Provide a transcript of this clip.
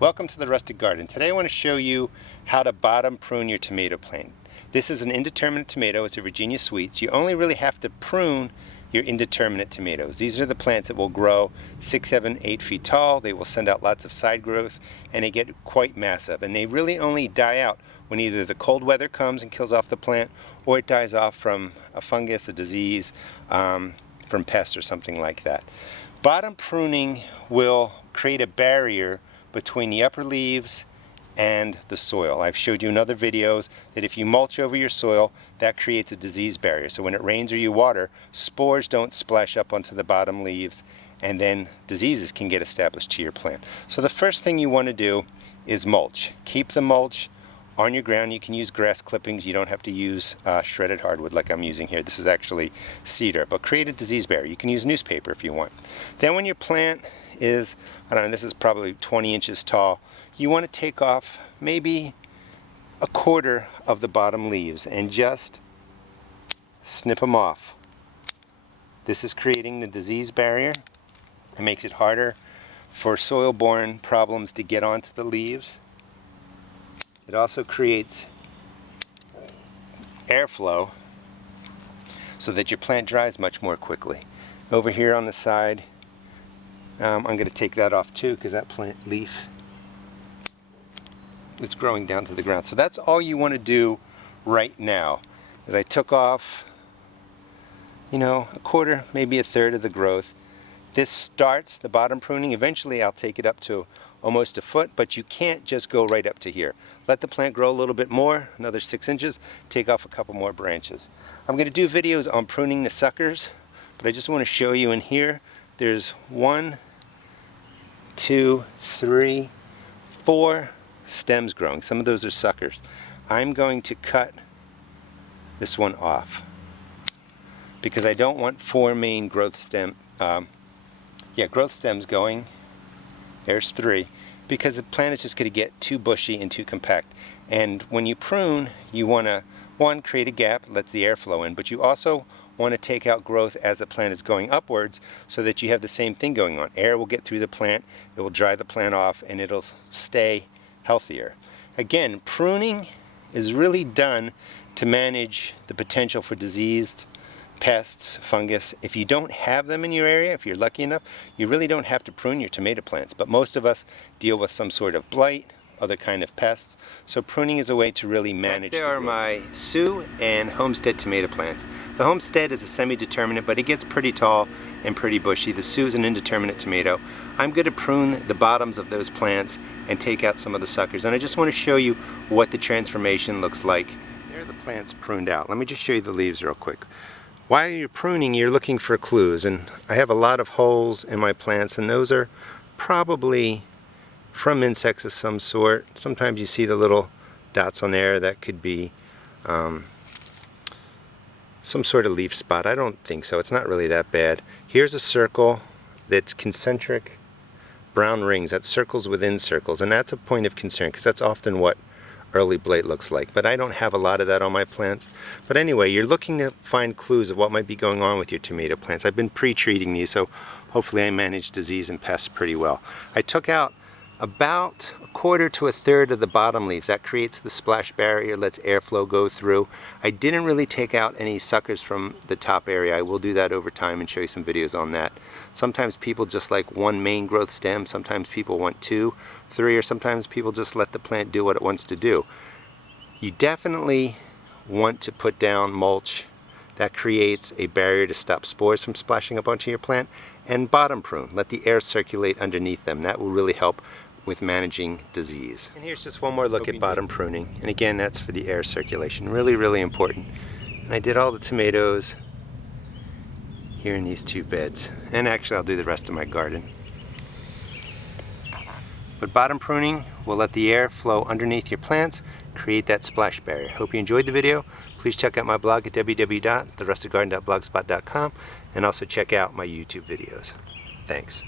Welcome to the Rustic Garden. Today I want to show you how to bottom prune your tomato plant. This is an indeterminate tomato. It's a Virginia Sweets. You only really have to prune your indeterminate tomatoes. These are the plants that will grow 6, 7, 8 feet tall. They will send out lots of side growth and they get quite massive. And they really only die out when either the cold weather comes and kills off the plant or it dies off from a fungus, a disease, from pests or something like that. Bottom pruning will create a barrier between the upper leaves and the soil. I've showed you in other videos that if you mulch over your soil, that creates a disease barrier. So when it rains or you water, spores don't splash up onto the bottom leaves and then diseases can get established to your plant. So the first thing you want to do is mulch. Keep the mulch on your ground. You can use grass clippings. You don't have to use shredded hardwood like I'm using here. This is actually cedar, but create a disease barrier. You can use newspaper if you want. Then when your plant is, I don't know, this is probably 20 inches tall, you want to take off maybe a quarter of the bottom leaves and just snip them off. This is creating the disease barrier. It makes it harder for soil-borne problems to get onto the leaves. It also creates airflow so that your plant dries much more quickly. Over here on the side, I'm going to take that off too because that plant leaf is growing down to the ground. So that's all you want to do right now. Is I took off, a quarter, maybe a third of the growth. This starts the bottom pruning. Eventually I'll take it up to almost a foot, but you can't just go right up to here. Let the plant grow a little bit more, another 6 inches, take off a couple more branches. I'm going to do videos on pruning the suckers, but I just want to show you in here, there's 1, 2, 3, 4 stems growing. Some of those are suckers. I'm going to cut this one off because I don't want 4 main growth stems going. There's 3, because the plant is just going to get too bushy and too compact. And when you prune, you want to, one, create a gap, lets the air flow in, but you also want to take out growth as the plant is going upwards so that you have the same thing going on. Air will get through the plant, it will dry the plant off, and it'll stay healthier. Again, pruning is really done to manage the potential for diseased pests, fungus. If you don't have them in your area, if you're lucky enough, you really don't have to prune your tomato plants, but most of us deal with some sort of blight, other kind of pests, so pruning is a way to really manage. There are my Sioux and Homestead tomato plants. The Homestead is a semi-determinate, but it gets pretty tall and pretty bushy. The Sioux is an indeterminate tomato. I'm going to prune the bottoms of those plants and take out some of the suckers, and I just want to show you what the transformation looks like. There are the plants pruned out. Let me just show you the leaves real quick. While you're pruning, you're looking for clues, and I have a lot of holes in my plants, and those are probably from insects of some sort. Sometimes you see the little dots on there. That could be some sort of leaf spot. I don't think so. It's not really that bad. Here's a circle that's concentric brown rings. That's circles within circles, and that's a point of concern because that's often what early blight looks like. But I don't have a lot of that on my plants. But anyway, you're looking to find clues of what might be going on with your tomato plants. I've been pre-treating these, so hopefully I manage disease and pests pretty well. I took out about a quarter to a third of the bottom leaves. That creates the splash barrier, lets airflow go through. I didn't really take out any suckers from the top area. I will do that over time and show you some videos on that. Sometimes people just like 1 main growth stem, sometimes people want 2, 3, or sometimes people just let the plant do what it wants to do. You definitely want to put down mulch. That creates a barrier to stop spores from splashing up onto your plant. And bottom prune, let the air circulate underneath them. That will really help with managing disease. And here's just one more look at bottom pruning. And again, that's for the air circulation. Really, really important. And I did all the tomatoes here in these 2 beds. And actually, I'll do the rest of my garden. But bottom pruning will let the air flow underneath your plants, create that splash barrier. Hope you enjoyed the video. Please check out my blog at www.therusticgarden.blogspot.com and also check out my YouTube videos. Thanks.